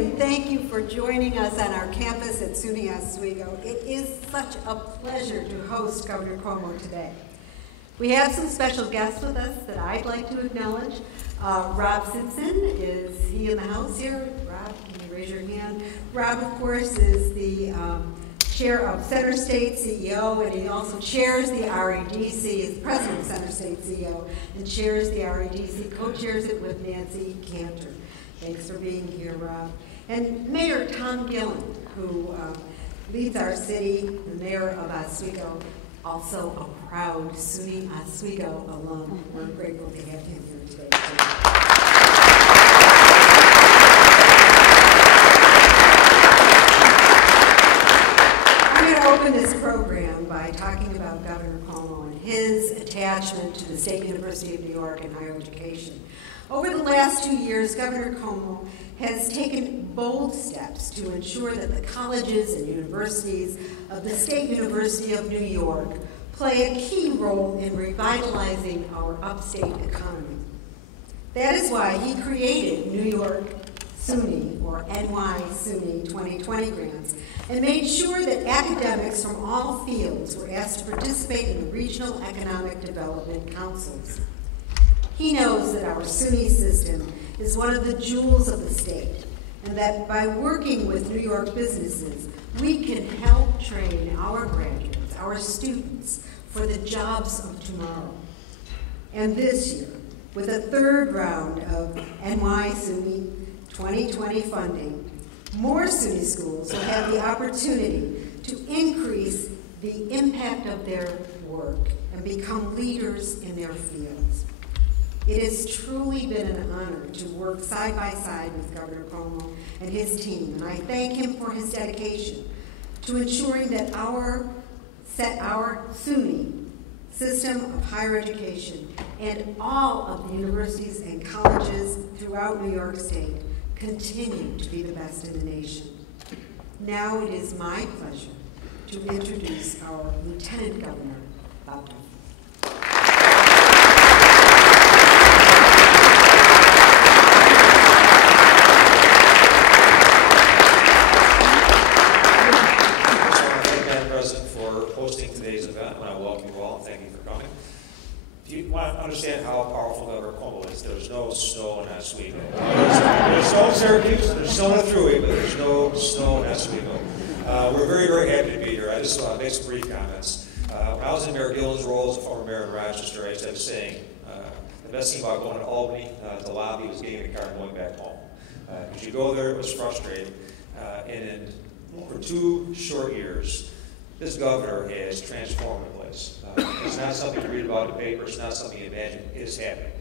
And thank you for joining us on our campus at SUNY Oswego. It is such a pleasure to host Governor Cuomo today. We have some special guests with us that I'd like to acknowledge. Rob Simpson, is he in the house here? Rob, can you raise your hand? Rob, of course, is the chair of Center State, CEO, and he also chairs the REDC, is president of Center State, CEO, and chairs the REDC, co-chairs it with Nancy Cantor. Thanks for being here, Rob. And Mayor Tom Gillen, who leads our city, the mayor of Oswego, also a proud SUNY Oswego alum. We're grateful to have him here today, too. I'm going to open this program by talking about Governor Cuomo and his attachment to the State University of New York and higher education. Over the last 2 years, Governor Cuomo has taken bold steps to ensure that the colleges and universities of the State University of New York play a key role in revitalizing our upstate economy. That is why he created New York SUNY, or NY SUNY 2020 grants, and made sure that academics from all fields were asked to participate in the regional economic development councils. He knows that our SUNY system is one of the jewels of the state, and that by working with New York businesses, we can help train our graduates, our students, for the jobs of tomorrow. And this year, with a third round of NY SUNY 2020 funding, more SUNY schools will have the opportunity to increase the impact of their work and become leaders in their fields. It has truly been an honor to work side by side with Governor Cuomo and his team, and I thank him for his dedication to ensuring that our SUNY system of higher education and all of the universities and colleges throughout New York State continue to be the best in the nation. Now it is my pleasure to introduce our Lieutenant Governor, Bob Duffy. Understand how powerful Governor Cuomo is. There's no snow in Oswego. There's snow in Syracuse, there's snow in the Thruway, but there's no snow in Oswego. We're very, very happy to be here. I just want to make some brief comments. When I was in Mayor Gillen's role as a former mayor in Rochester, I used to have a saying, the best thing about going to Albany, the lobby, was getting in the car and going back home. Because you go there, it was frustrating. And in over 2 short years, this governor has transformed the place. It's not something you read about in the paper. It's not something you imagine. It is happening.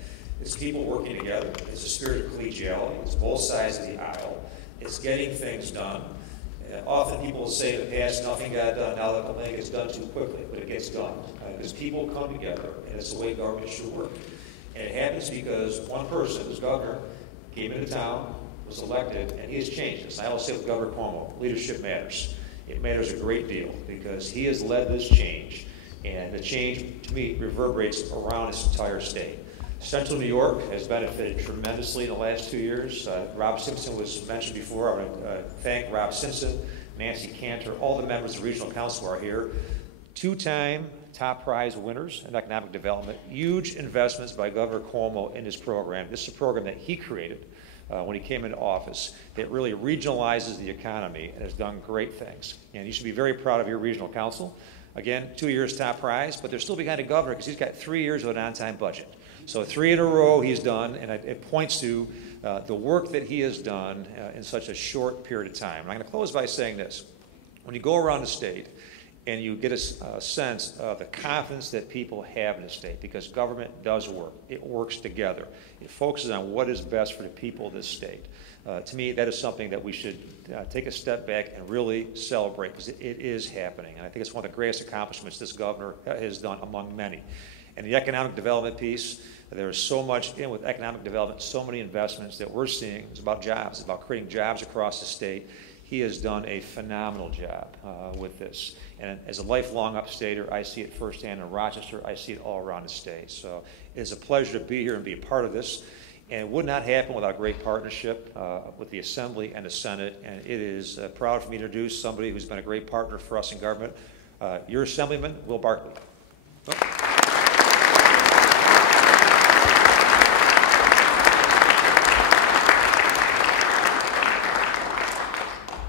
It's people working together. It's a spirit of collegiality. It's both sides of the aisle. It's getting things done. Often people say in the past, nothing got done. Now that nothing gets done too quickly, but it gets done. Because people come together, and it's the way government should work. And it happens because one person, who's governor, came into town, was elected, and he has changed this. I always say with Governor Cuomo, leadership matters. It matters a great deal because he has led this change, and the change, to me, reverberates around this entire state. Central New York has benefited tremendously in the last 2 years. Rob Simpson was mentioned before. I want to thank Rob Simpson, Nancy Cantor, all the members of the Regional Council are here. 2-time top prize winners in economic development. Huge investments by Governor Cuomo in this program. This is a program that he created when he came into office. It really regionalizes the economy and has done great things. And you should be very proud of your regional council. Again, 2 years top prize, but they're still behind the governor because he's got 3 years of an on-time budget. So 3 in a row he's done, and it points to the work that he has done in such a short period of time. And I'm going to close by saying this. When you go around the state and you get a sense of the confidence that people have in the state, because government does work. It works together. It focuses on what is best for the people of this state. To me, that is something that we should take a step back and really celebrate, because it is happening. And I think it's one of the greatest accomplishments this governor has done among many. And the economic development piece, there is so much in with economic development, so many investments that we're seeing. It's about jobs. It's about creating jobs across the state. He has done a phenomenal job with this. And as a lifelong upstater, I see it firsthand in Rochester. I see it all around the state. So it is a pleasure to be here and be a part of this. and it would not happen without great partnership with the Assembly and the Senate, and it is proud for me to introduce somebody who's been a great partner for us in government, your Assemblyman, Will Barkley.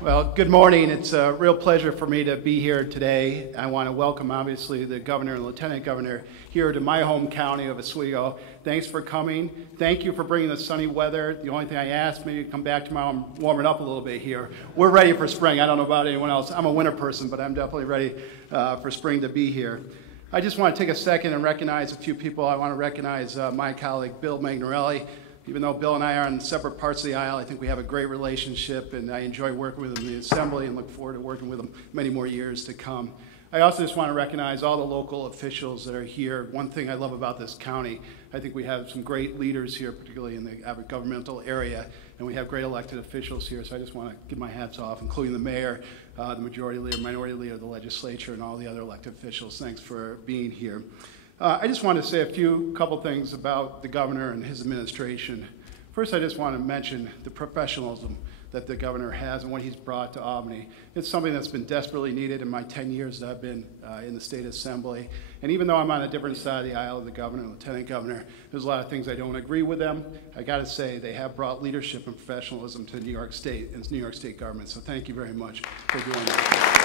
Well, good morning. It's a real pleasure for me to be here today. I want to welcome, obviously, the governor and lieutenant governor here to my home county of Oswego. Thanks for coming. Thank you for bringing the sunny weather. The only thing I ask, maybe come back tomorrow and warm it up a little bit here. We're ready for spring. I don't know about anyone else. I'm a winter person, but I'm definitely ready for spring to be here. I just want to take a second and recognize a few people. I want to recognize my colleague, Bill Magnarelli. Even though Bill and I are on separate parts of the aisle, I think we have a great relationship, and I enjoy working with him in the Assembly and look forward to working with him many more years to come. I also just want to recognize all the local officials that are here. One thing I love about this county, I think we have some great leaders here, particularly in the governmental area, and we have great elected officials here, so I just want to give my hats off, including the mayor, the majority leader, minority leader of the legislature, and all the other elected officials. Thanks for being here. I just want to say a couple things about the governor and his administration. First, I just want to mention the professionalism that the governor has and what he's brought to Albany. It's something that's been desperately needed in my 10 years that I've been in the state assembly. And even though I'm on a different side of the aisle of the governor and lieutenant governor, there's a lot of things I don't agree with them. I got to say they have brought leadership and professionalism to New York State and New York State government. So thank you very much for doing that.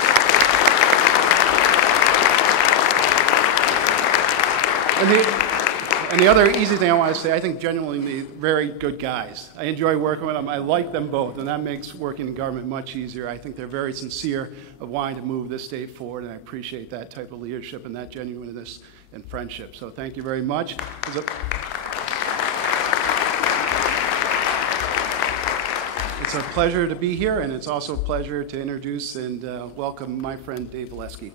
And the other easy thing I want to say, I think genuinely very good guys. I enjoy working with them. I like them both, and that makes working in government much easier. I think they're very sincere of wanting to move this state forward, and I appreciate that type of leadership and that genuineness and friendship. So thank you very much. It's a pleasure to be here, and it's also a pleasure to introduce and welcome my friend Dave Valesky.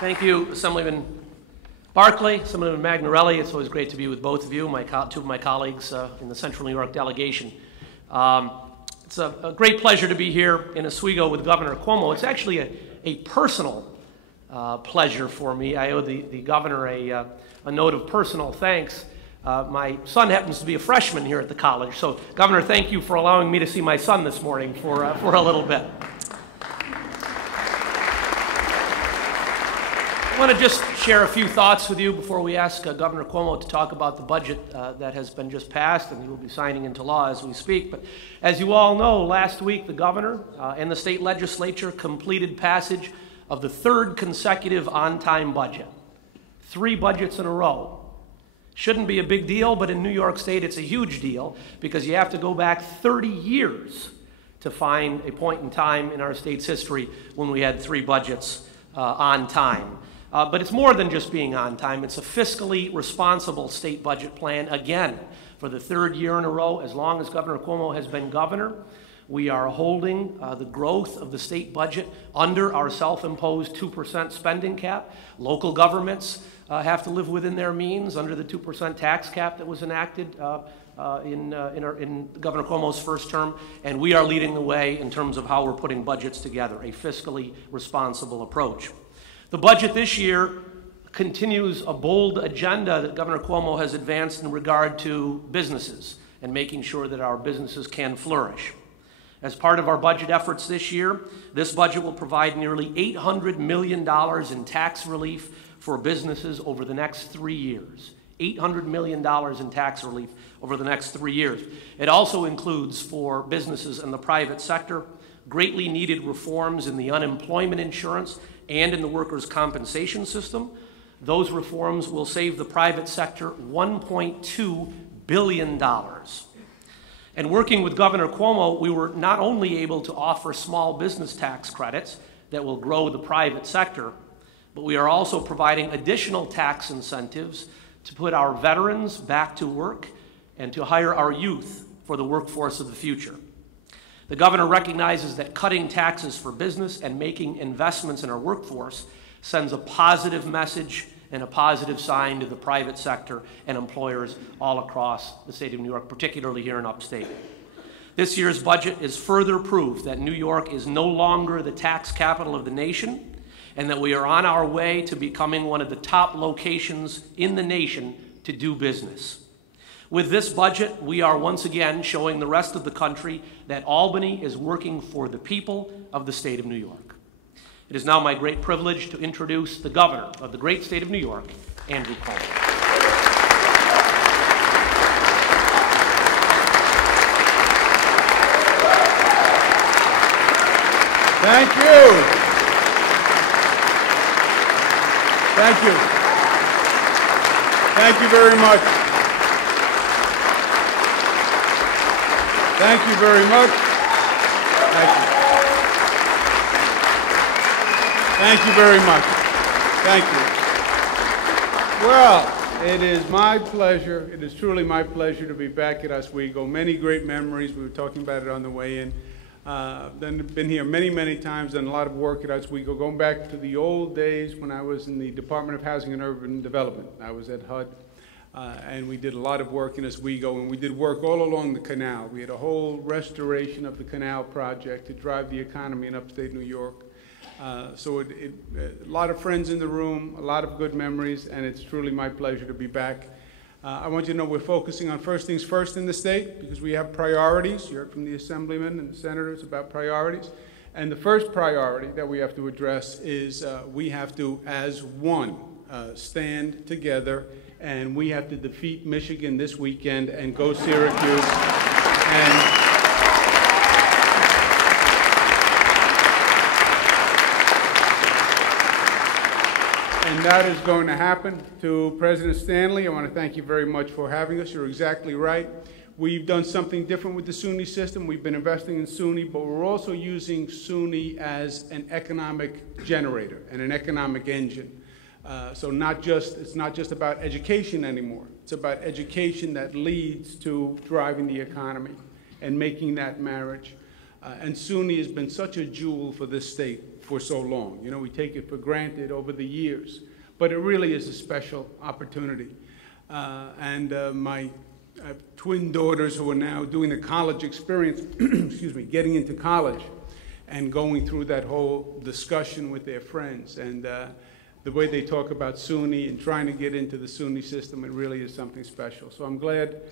Thank you, Assemblyman Barkley, Assemblyman Magnarelli. It's always great to be with both of you, two of my colleagues in the Central New York delegation. It's a great pleasure to be here in Oswego with Governor Cuomo. It's actually a personal pleasure for me. I owe the governor a note of personal thanks. My son happens to be a freshman here at the college, so Governor, thank you for allowing me to see my son this morning for a little bit. I want to just share a few thoughts with you before we ask Governor Cuomo to talk about the budget that has been just passed, and he will be signing into law as we speak. But as you all know, last week the governor and the state legislature completed passage of the third consecutive on-time budget. 3 budgets in a row. Shouldn't be a big deal, but in New York State it's a huge deal because you have to go back 30 years to find a point in time in our state's history when we had 3 budgets on time. But it's more than just being on time. It's a fiscally responsible state budget plan, again, for the 3rd year in a row. As long as Governor Cuomo has been governor, we are holding the growth of the state budget under our self-imposed 2% spending cap. Local governments have to live within their means under the 2% tax cap that was enacted in Governor Cuomo's first term, and we are leading the way in terms of how we're putting budgets together, a fiscally responsible approach. The budget this year continues a bold agenda that Governor Cuomo has advanced in regard to businesses and making sure that our businesses can flourish. As part of our budget efforts this year, this budget will provide nearly $800 million in tax relief for businesses over the next 3 years. $800 million in tax relief over the next 3 years. It also includes, for businesses in the private sector, greatly needed reforms in the unemployment insurance and in the workers' compensation system. Those reforms will save the private sector $1.2 billion. And working with Governor Cuomo, we were not only able to offer small business tax credits that will grow the private sector, but we are also providing additional tax incentives to put our veterans back to work and to hire our youth for the workforce of the future. The governor recognizes that cutting taxes for business and making investments in our workforce sends a positive message and a positive sign to the private sector and employers all across the state of New York, particularly here in upstate. This year's budget is further proof that New York is no longer the tax capital of the nation, and that we are on our way to becoming one of the top locations in the nation to do business. With this budget, we are once again showing the rest of the country that Albany is working for the people of the state of New York. It is now my great privilege to introduce the governor of the great state of New York, Andrew Cuomo. Thank you. Thank you. Thank you very much. Thank you very much. Thank you. Thank you very much. Thank you. Well, it is my pleasure, it is truly my pleasure to be back at Oswego. Many great memories. We were talking about it on the way in. Been here many, many times, done a lot of work at Oswego, going back to the old days when I was in the Department of Housing and Urban Development. I was at HUD, and we did a lot of work in Oswego, and we did work all along the canal. We had a whole restoration of the canal project to drive the economy in upstate New York. So a lot of friends in the room, a lot of good memories, and it's truly my pleasure to be back. I want you to know we're focusing on first things first in the state because we have priorities. You heard from the assemblymen and the senators about priorities. And the first priority that we have to address is we have to, as one, stand together, and we have to defeat Michigan this weekend and go Syracuse. And that is going to happen. To President Stanley, I want to thank you very much for having us. You're exactly right. We've done something different with the SUNY system. We've been investing in SUNY, but we're also using SUNY as an economic generator and an economic engine. So it's not just about education anymore. It's about education that leads to driving the economy and making that marriage. And SUNY has been such a jewel for this state for so long. You know, we take it for granted over the years, but it really is a special opportunity. My twin daughters who are now doing the college experience, excuse me, getting into college and going through that whole discussion with their friends. And the way they talk about SUNY and trying to get into the SUNY system, it really is something special. So I'm glad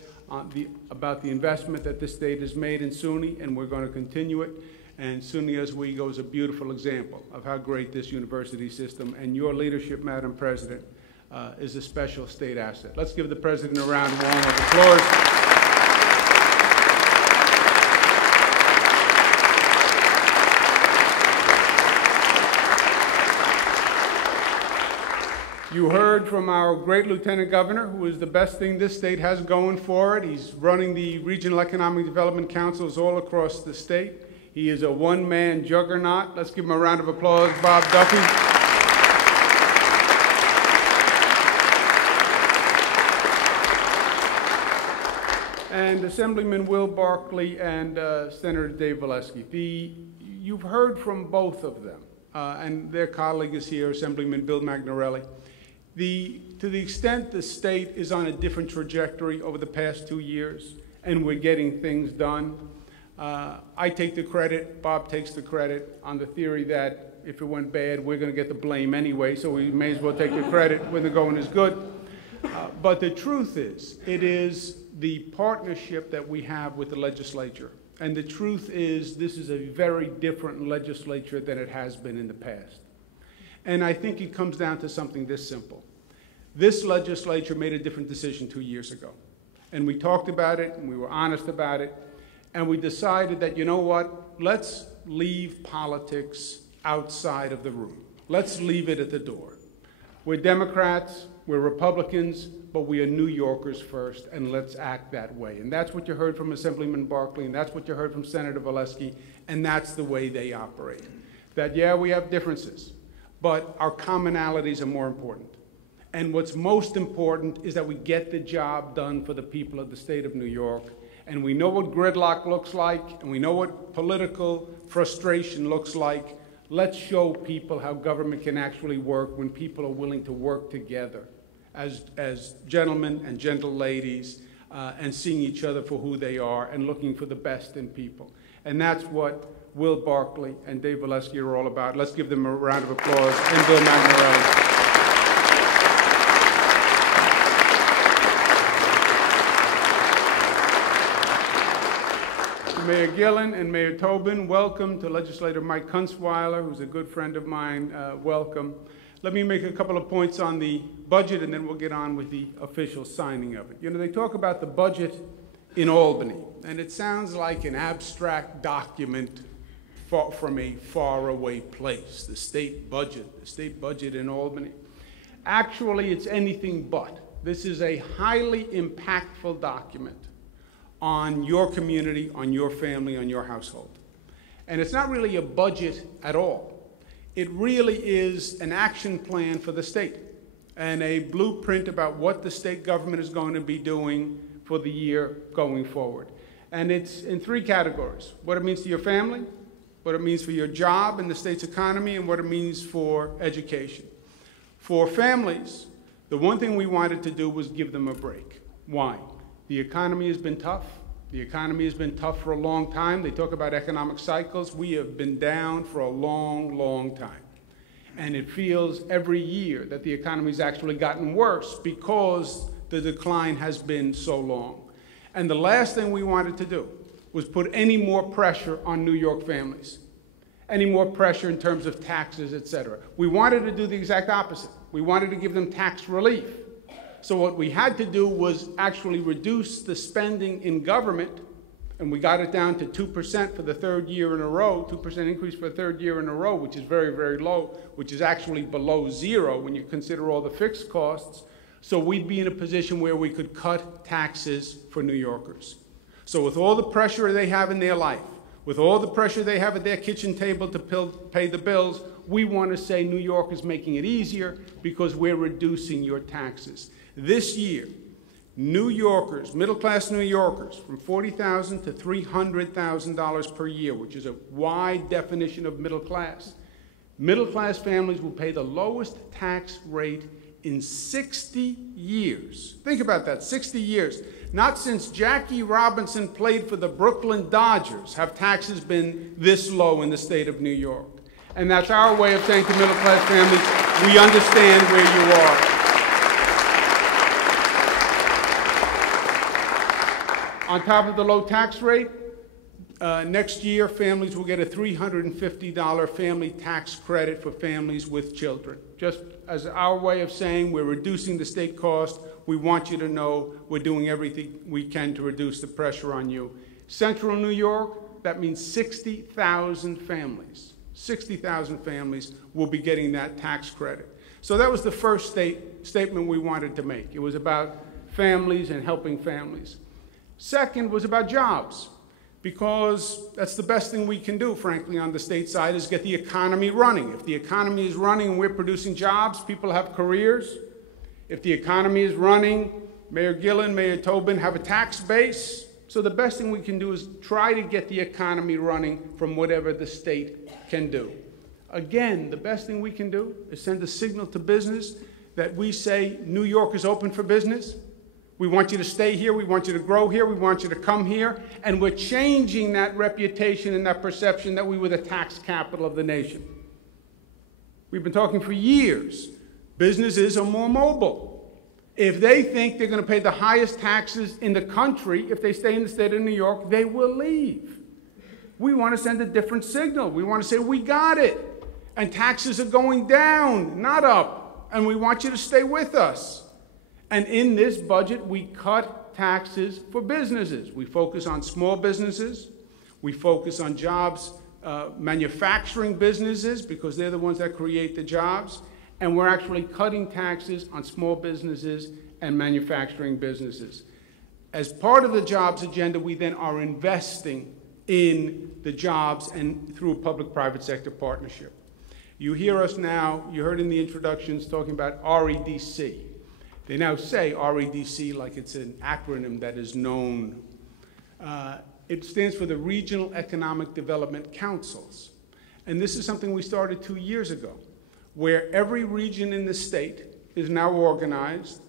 about the investment that the state has made in SUNY, and we're going to continue it. And SUNY Oswego is a beautiful example of how great this university system and your leadership, Madam President, is a special state asset. Let's give the President a round of warm applause. You heard from our great Lieutenant Governor, who is the best thing this state has going for it. He's running the Regional Economic Development Councils all across the state. He is a one-man juggernaut. Let's give him a round of applause, Bob Duffy. And Assemblyman Will Barkley and Senator Dave Valesky. You've heard from both of them, and their colleague is here, Assemblyman Bill Magnarelli. To the extent the state is on a different trajectory over the past 2 years, and we're getting things done, I take the credit, Bob takes the credit, on the theory that if it went bad, we're going to get the blame anyway, so we may as well take the credit when the going is good. But the truth is, it is the partnership that we have with the legislature. And the truth is, this is a very different legislature than it has been in the past. And I think it comes down to something this simple. This legislature made a different decision 2 years ago. And we talked about it, and we were honest about it. And we decided that, you know what, let's leave politics outside of the room. Let's leave it at the door. We're Democrats, we're Republicans, but we are New Yorkers first, and let's act that way. And that's what you heard from Assemblyman Barkley, and that's what you heard from Senator Valesky, and that's the way they operate. That, yeah, we have differences, but our commonalities are more important. And what's most important is that we get the job done for the people of the state of New York. And we know what gridlock looks like, and we know what political frustration looks like. Let's show people how government can actually work when people are willing to work together as gentlemen and gentle ladies and seeing each other for who they are and looking for the best in people. And that's what Will Barkley, and Dave Valesky are all about. Let's give them a round of applause, and Bill Magnarelli. Mayor Gillen and Mayor Tobin, welcome. To Legislator Mike Kunstweiler, who's a good friend of mine, welcome. Let me make a couple of points on the budget, and then we'll get on with the official signing of it. You know, they talk about the budget in Albany, and it sounds like an abstract document from a faraway place, the state budget in Albany. Actually, it's anything but. This is a highly impactful document on your community, on your family, on your household. And it's not really a budget at all. It really is an action plan for the state and a blueprint about what the state government is going to be doing for the year going forward. And it's in three categories: what it means to your family, what it means for your job and the state's economy, and what it means for education. For families, the one thing we wanted to do was give them a break. Why? The economy has been tough. The economy has been tough for a long time. They talk about economic cycles. We have been down for a long, long time. And it feels every year that the economy's actually gotten worse because the decline has been so long. And the last thing we wanted to do was put any more pressure on New York families, any more pressure in terms of taxes, et cetera. We wanted to do the exact opposite. We wanted to give them tax relief. So what we had to do was actually reduce the spending in government, and we got it down to 2% for the third year in a row, 2% increase for the third year in a row, which is very, very low, which is actually below zero when you consider all the fixed costs. So we'd be in a position where we could cut taxes for New Yorkers. So with all the pressure they have in their life, with all the pressure they have at their kitchen table to pay the bills, we want to say New York is making it easier because we're reducing your taxes. This year, New Yorkers, middle-class New Yorkers, from $40,000 to $300,000 per year, which is a wide definition of middle class. Middle-class families will pay the lowest tax rate in 60 years. Think about that, 60 years. Not since Jackie Robinson played for the Brooklyn Dodgers have taxes been this low in the state of New York. And that's our way of saying to middle-class families, we understand where you are. On top of the low tax rate, next year families will get a $350 family tax credit for families with children. Just as our way of saying we're reducing the state cost, we want you to know we're doing everything we can to reduce the pressure on you. Central New York, that means 60,000 families. 60,000 families will be getting that tax credit. So that was the first statement we wanted to make. It was about families and helping families. Second was about jobs, because that's the best thing we can do, frankly, on the state side, is get the economy running. If the economy is running and we're producing jobs, people have careers. If the economy is running, Mayor Gillen, Mayor Tobin have a tax base. So the best thing we can do is try to get the economy running from whatever the state can do. Again, the best thing we can do is send a signal to business that we say New York is open for business. We want you to stay here, we want you to grow here, we want you to come here, and we're changing that reputation and that perception that we were the tax capital of the nation. We've been talking for years. Businesses are more mobile. If they think they're going to pay the highest taxes in the country, if they stay in the state of New York, they will leave. We want to send a different signal. We want to say, we got it, and taxes are going down, not up, and we want you to stay with us. And in this budget, we cut taxes for businesses. We focus on small businesses. We focus on jobs, manufacturing businesses, because they're the ones that create the jobs. And we're actually cutting taxes on small businesses and manufacturing businesses. As part of the jobs agenda, we then are investing in the jobs and through a public-private sector partnership. You hear us now, you heard in the introductions talking about REDC. They now say REDC like it's an acronym that is known. It stands for the Regional Economic Development Councils. And this is something we started 2 years ago, where every region in the state is now organized.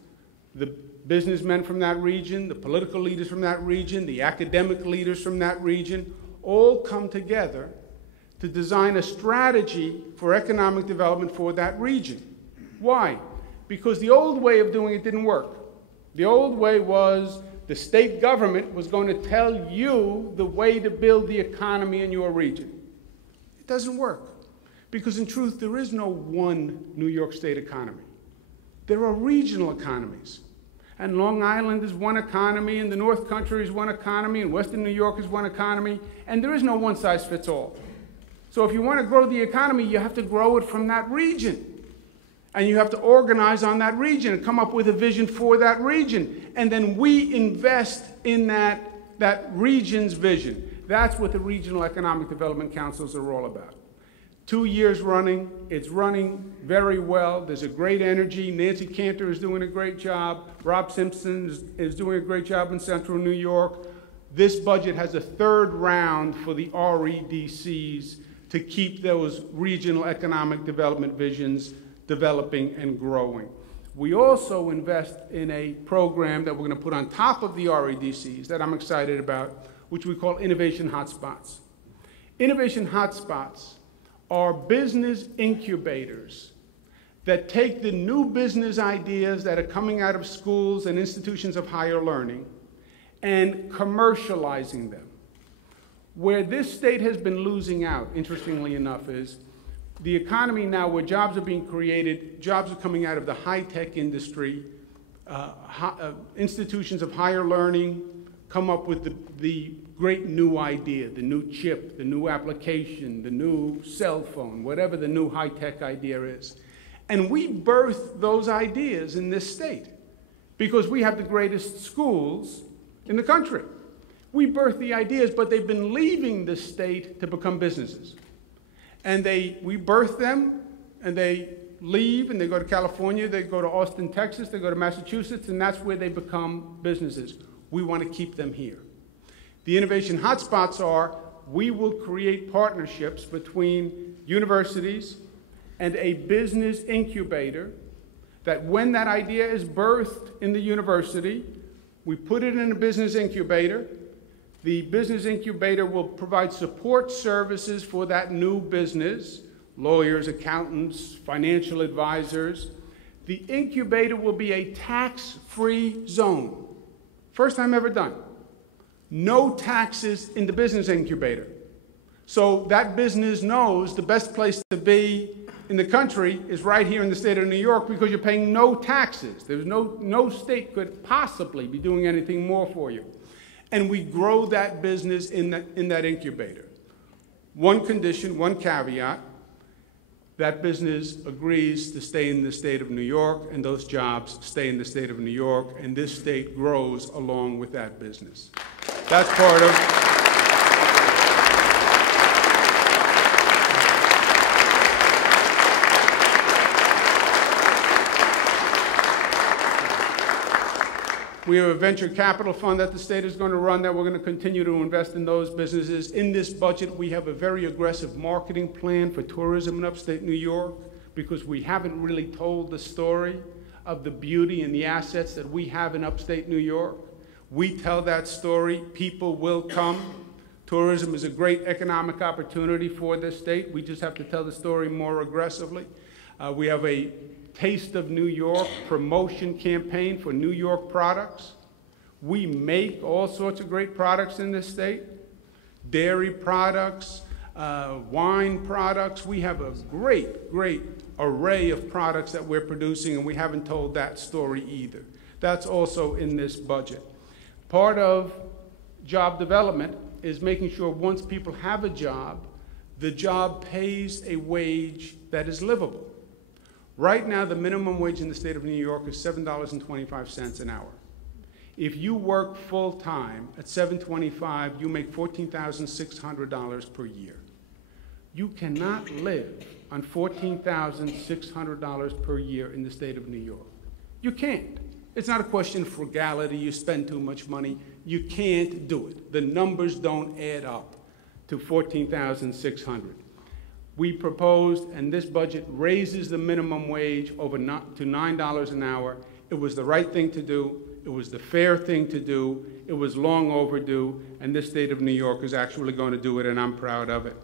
The businessmen from that region, the political leaders from that region, the academic leaders from that region, all come together to design a strategy for economic development for that region. Why? Because the old way of doing it didn't work. The old way was the state government was going to tell you the way to build the economy in your region. It doesn't work. Because in truth, there is no one New York State economy. There are regional economies. And Long Island is one economy, and the North Country is one economy, and Western New York is one economy, and there is no one size fits all. So if you want to grow the economy, you have to grow it from that region. And you have to organize on that region and come up with a vision for that region. And then we invest in that region's vision. That's what the Regional Economic Development Councils are all about. 2 years running, it's running very well. There's a great energy. Nancy Cantor is doing a great job. Rob Simpson is doing a great job in Central New York. This budget has a third round for the REDCs to keep those regional economic development visions developing and growing. We also invest in a program that we're going to put on top of the REDCs that I'm excited about, which we call Innovation Hotspots. Innovation Hotspots are business incubators that take the new business ideas that are coming out of schools and institutions of higher learning and commercializing them. Where this state has been losing out, interestingly enough, is the economy now where jobs are being created, jobs are coming out of the high-tech industry, institutions of higher learning come up with the great new idea, the new chip, the new application, the new cell phone, whatever the new high-tech idea is. And we birth those ideas in this state because we have the greatest schools in the country. We birth the ideas, but they've been leaving the state to become businesses. And we birth them, and they leave, and they go to California, they go to Austin, Texas, they go to Massachusetts, and that's where they become businesses. We want to keep them here. The innovation hotspots are, we will create partnerships between universities and a business incubator that when that idea is birthed in the university, we put it in a business incubator. The business incubator will provide support services for that new business, lawyers, accountants, financial advisors. The incubator will be a tax-free zone. First time ever done. No taxes in the business incubator. So that business knows the best place to be in the country is right here in the state of New York because you're paying no taxes. There's no state could possibly be doing anything more for you. And we grow that business in that incubator. One condition, one caveat, that business agrees to stay in the state of New York, and those jobs stay in the state of New York, and this state grows along with that business. That's part of... We have a venture capital fund that the state is going to run that we're going to continue to invest in those businesses. In this budget, we have a very aggressive marketing plan for tourism in upstate New York because we haven't really told the story of the beauty and the assets that we have in upstate New York. We tell that story, people will come. Tourism is a great economic opportunity for this state. We just have to tell the story more aggressively. We have a Taste of New York promotion campaign for New York products. We make all sorts of great products in this state. Dairy products, wine products. We have a great, great array of products that we're producing, and we haven't told that story either. That's also in this budget. Part of job development is making sure once people have a job, the job pays a wage that is livable. Right now, the minimum wage in the state of New York is $7.25 an hour. If you work full-time at $7.25, you make $14,600 per year. You cannot live on $14,600 per year in the state of New York. You can't. It's not a question of frugality, you spend too much money. You can't do it. The numbers don't add up to $14,600. We proposed, and this budget raises the minimum wage to $9 an hour. It was the right thing to do. It was the fair thing to do. It was long overdue, and this state of New York is actually going to do it, and I'm proud of it.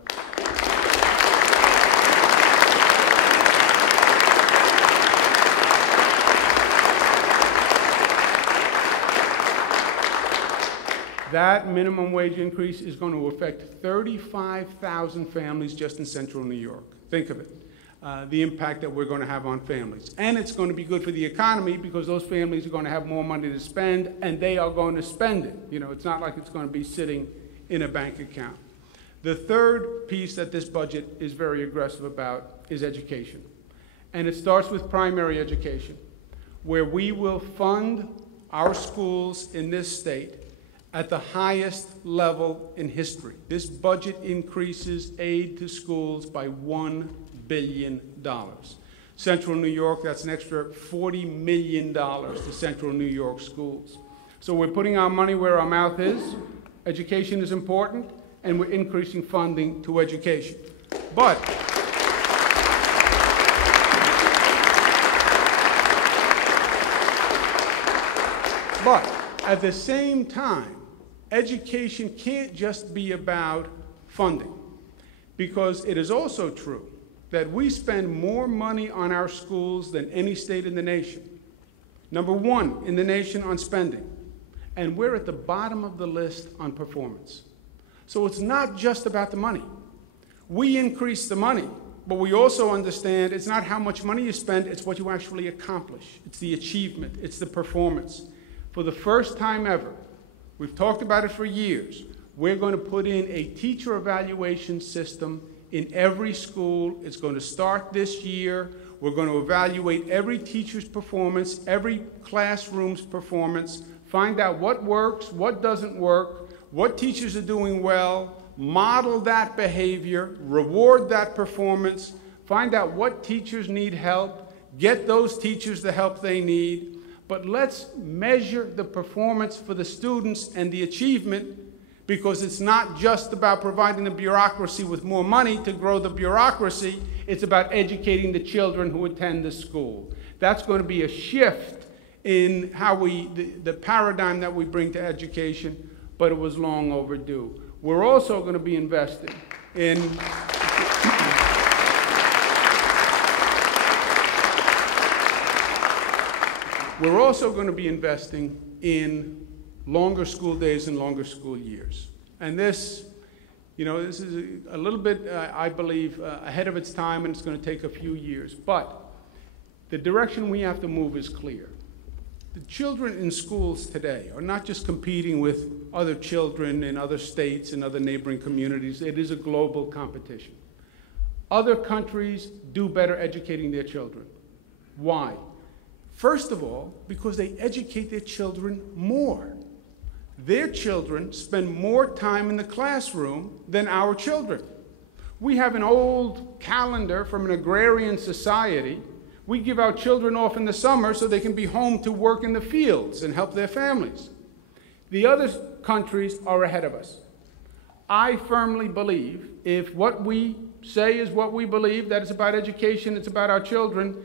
That minimum wage increase is going to affect 35,000 families just in central New York. Think of it, the impact that we're going to have on families. And it's going to be good for the economy because those families are going to have more money to spend, and they are going to spend it. You know, it's not like it's going to be sitting in a bank account. The third piece that this budget is very aggressive about is education. And it starts with primary education, where we will fund our schools in this state at the highest level in history. This budget increases aid to schools by $1 billion. Central New York, that's an extra $40 million to Central New York schools. So we're putting our money where our mouth is. Education is important, and we're increasing funding to education. But at the same time, education can't just be about funding, because it is also true that we spend more money on our schools than any state in the nation. Number one in the nation on spending, and we're at the bottom of the list on performance. So it's not just about the money. We increase the money, but we also understand it's not how much money you spend, it's what you actually accomplish. It's the achievement, it's the performance. For the first time ever, we've talked about it for years, we're going to put in a teacher evaluation system in every school. It's going to start this year. We're going to evaluate every teacher's performance, every classroom's performance, find out what works, what doesn't work, what teachers are doing well, model that behavior, reward that performance, find out what teachers need help, get those teachers the help they need. But let's measure the performance for the students and the achievement, because it's not just about providing the bureaucracy with more money to grow the bureaucracy, it's about educating the children who attend the school. That's going to be a shift in how the paradigm that we bring to education, but it was long overdue. We're also going to be investing in longer school days and longer school years. And this, this is a little bit, I believe, ahead of its time, and it's going to take a few years. But the direction we have to move is clear. The children in schools today are not just competing with other children in other states and other neighboring communities. It is a global competition. Other countries do better educating their children. Why? First of all, because they educate their children more. Their children spend more time in the classroom than our children. We have an old calendar from an agrarian society. We give our children off in the summer so they can be home to work in the fields and help their families. The other countries are ahead of us. I firmly believe if what we say is what we believe, that it's about education, it's about our children,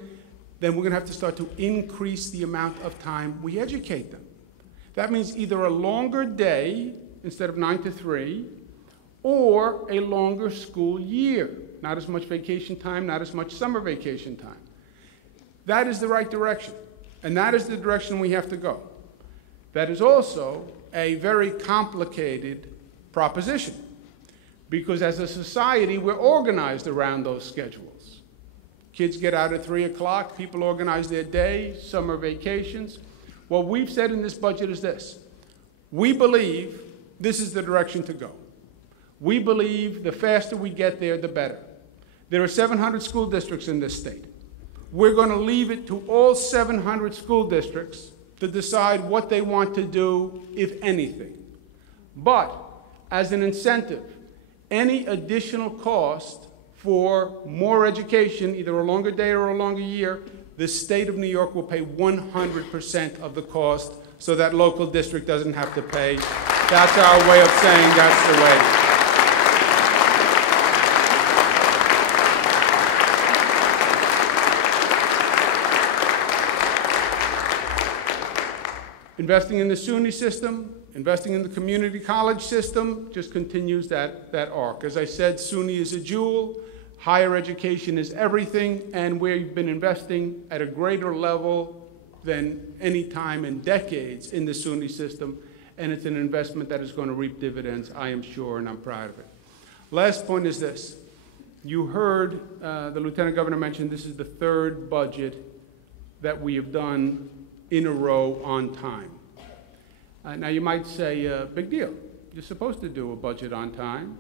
then we're going to have to start to increase the amount of time we educate them. That means either a longer day instead of 9 to 3, or a longer school year. Not as much vacation time, not as much summer vacation time. That is the right direction, and that is the direction we have to go. That is also a very complicated proposition, because as a society, we're organized around those schedules. Kids get out at 3 o'clock, people organize their day, summer vacations. What we've said in this budget is this: we believe this is the direction to go. We believe the faster we get there, the better. There are 700 school districts in this state. We're going to leave it to all 700 school districts to decide what they want to do, if anything. But as an incentive, any additional cost for more education, either a longer day or a longer year, the state of New York will pay 100% of the cost, so that local district doesn't have to pay. That's our way of saying that's the way. Investing in the SUNY system, investing in the community college system just continues that arc. As I said, SUNY is a jewel, higher education is everything, and we've been investing at a greater level than any time in decades in the SUNY system. and it's an investment that is going to reap dividends, I am sure, and I'm proud of it. Last point is this. You heard the Lieutenant Governor mention this is the third budget that we have done in a row on time. Now you might say, big deal. You're supposed to do a budget on time.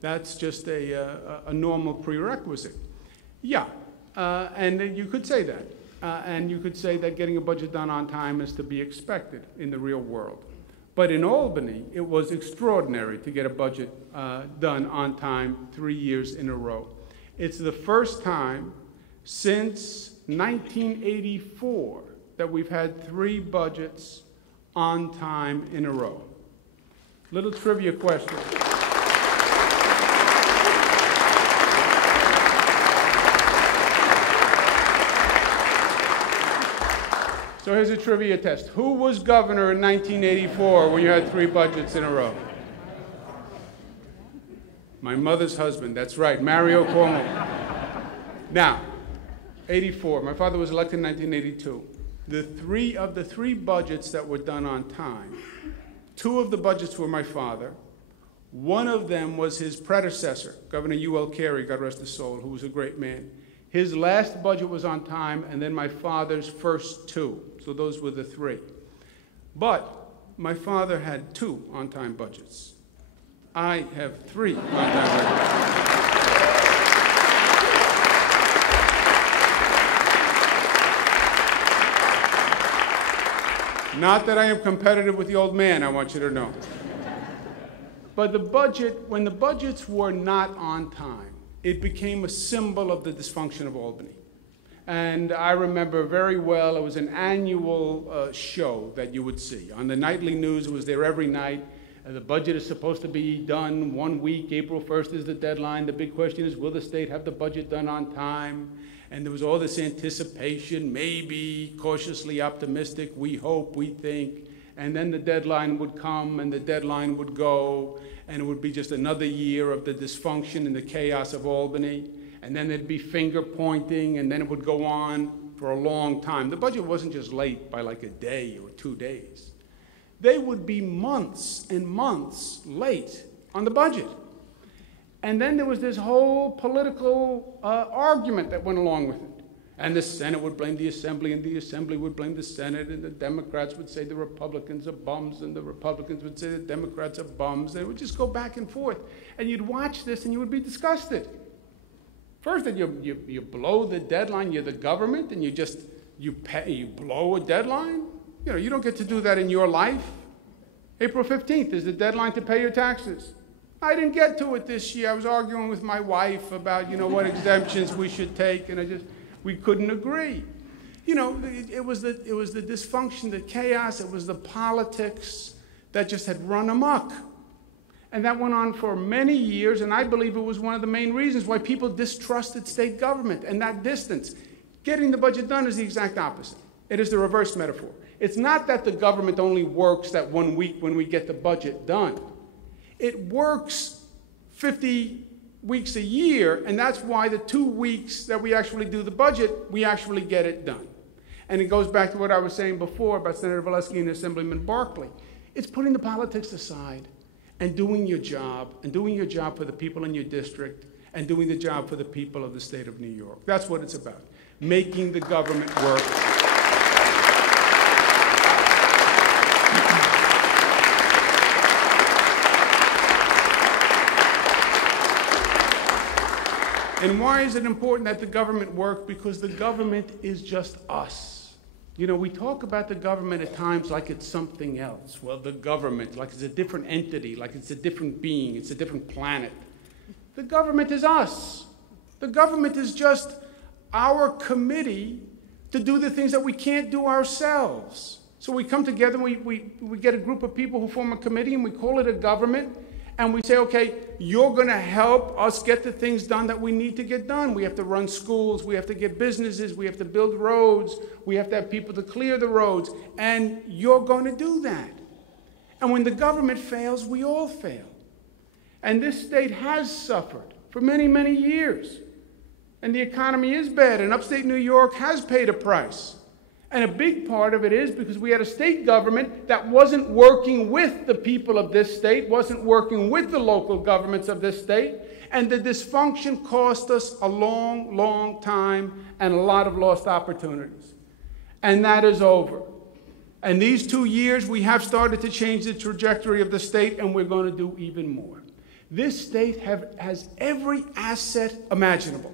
That's just a normal prerequisite. Yeah, and you could say that. And you could say that getting a budget done on time is to be expected in the real world. But in Albany, it was extraordinary to get a budget done on time 3 years in a row. It's the first time since 1984 that we've had 3 budgets on time in a row. Little trivia question. So here's a trivia test. Who was governor in 1984 when you had 3 budgets in a row? My mother's husband, that's right, Mario Cuomo. Now, 84, my father was elected in 1982. Of the three budgets that were done on time, 2 of the budgets were my father. One of them was his predecessor, Governor U.L. Carey, God rest his soul, who was a great man. His last budget was on time, and then my father's first 2. So those were the 3. But my father had 2 on-time budgets. I have 3 on-time budgets. Not that I am competitive with the old man, I want you to know. But when the budgets were not on time, it became a symbol of the dysfunction of Albany. And I remember very well, it was an annual show that you would see. On the nightly news, it was there every night. The budget is supposed to be done 1 week. April 1st is the deadline. The big question is, will the state have the budget done on time? And there was all this anticipation, maybe cautiously optimistic, we hope, we think. And then the deadline would come and the deadline would go, and it would be just another year of the dysfunction and the chaos of Albany. And then there'd be finger pointing, and then it would go on for a long time. The budget wasn't just late by like a day or 2 days. They would be months and months late on the budget. And then there was this whole political argument that went along with it. And the Senate would blame the Assembly, and the Assembly would blame the Senate, and the Democrats would say the Republicans are bums, and the Republicans would say the Democrats are bums. And it would just go back and forth. And you'd watch this, and you would be disgusted. First, that you blow the deadline, you're the government, and you blow a deadline. You know, you don't get to do that in your life. April 15th is the deadline to pay your taxes. I didn't get to it this year. I was arguing with my wife about, what exemptions we should take, and we couldn't agree. It was the dysfunction, the chaos, it was the politics that just had run amok. And that went on for many years, and I believe it was one of the main reasons why people distrusted state government and that distance. Getting the budget done is the exact opposite. It is the reverse metaphor. It's not that the government only works that 1 week when we get the budget done. It works 50 weeks a year, and that's why the 2 weeks that we actually do the budget, we actually get it done. And it goes back to what I was saying before about Senator Valesky and Assemblyman Barkley. It's putting the politics aside and doing your job for the people in your district, and doing the job for the people of the state of New York. That's what it's about, making the government work. And why is it important that the government work? Because the government is just us. We talk about the government at times like it's something else. Well, the government, like it's a different entity, like it's a different being, it's a different planet. The government is us. The government is just our committee to do the things that we can't do ourselves. So we come together, we get a group of people who form a committee, and we call it a government. And we say, okay, you're going to help us get the things done that we need to get done. We have to run schools. We have to get businesses. We have to build roads. We have to have people to clear the roads. And you're going to do that. And when the government fails, we all fail. And this state has suffered for many, many years. And the economy is bad. And upstate New York has paid a price. And a big part of it is because we had a state government that wasn't working with the people of this state, wasn't working with the local governments of this state, and the dysfunction cost us a long, long time and a lot of lost opportunities. And that is over. And these 2 years, we have started to change the trajectory of the state, and we're going to do even more. This state has every asset imaginable.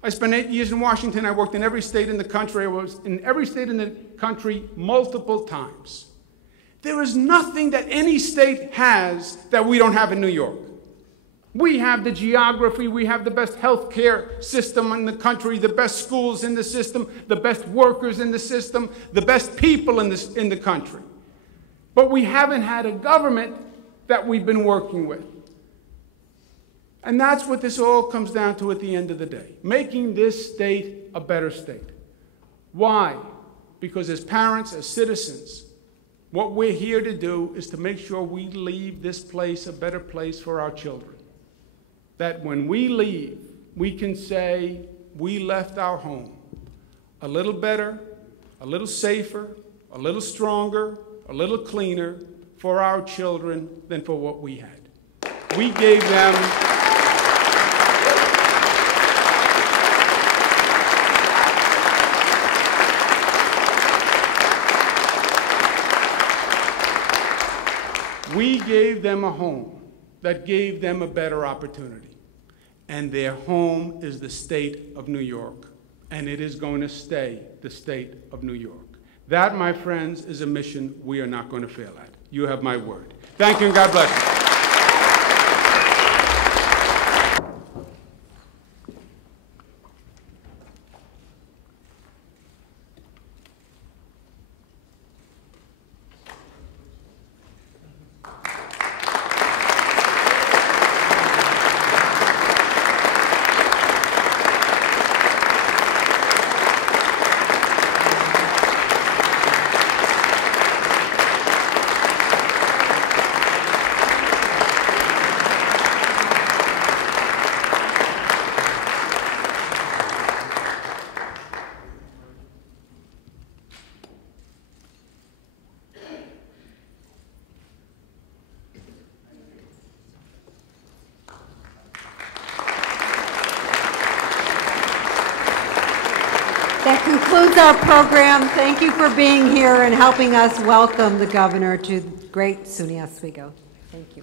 I spent 8 years in Washington. I worked in every state in the country. I was in every state in the country multiple times. There is nothing that any state has that we don't have in New York. We have the geography, we have the best health care system in the country, the best schools in the system, the best workers in the system, the best people in the country. But we haven't had a government that we've been working with. And that's what this all comes down to at the end of the day, making this state a better state. Why? Because as parents, as citizens, what we're here to do is to make sure we leave this place a better place for our children. That when we leave, we can say we left our home a little better, a little safer, a little stronger, a little cleaner for our children than for what we had. We gave them a home that gave them a better opportunity. And their home is the state of New York. And it is going to stay the state of New York. That, my friends, is a mission we are not going to fail at. You have my word. Thank you and God bless you. That concludes our program. Thank you for being here and helping us welcome the governor to great SUNY Oswego. Thank you.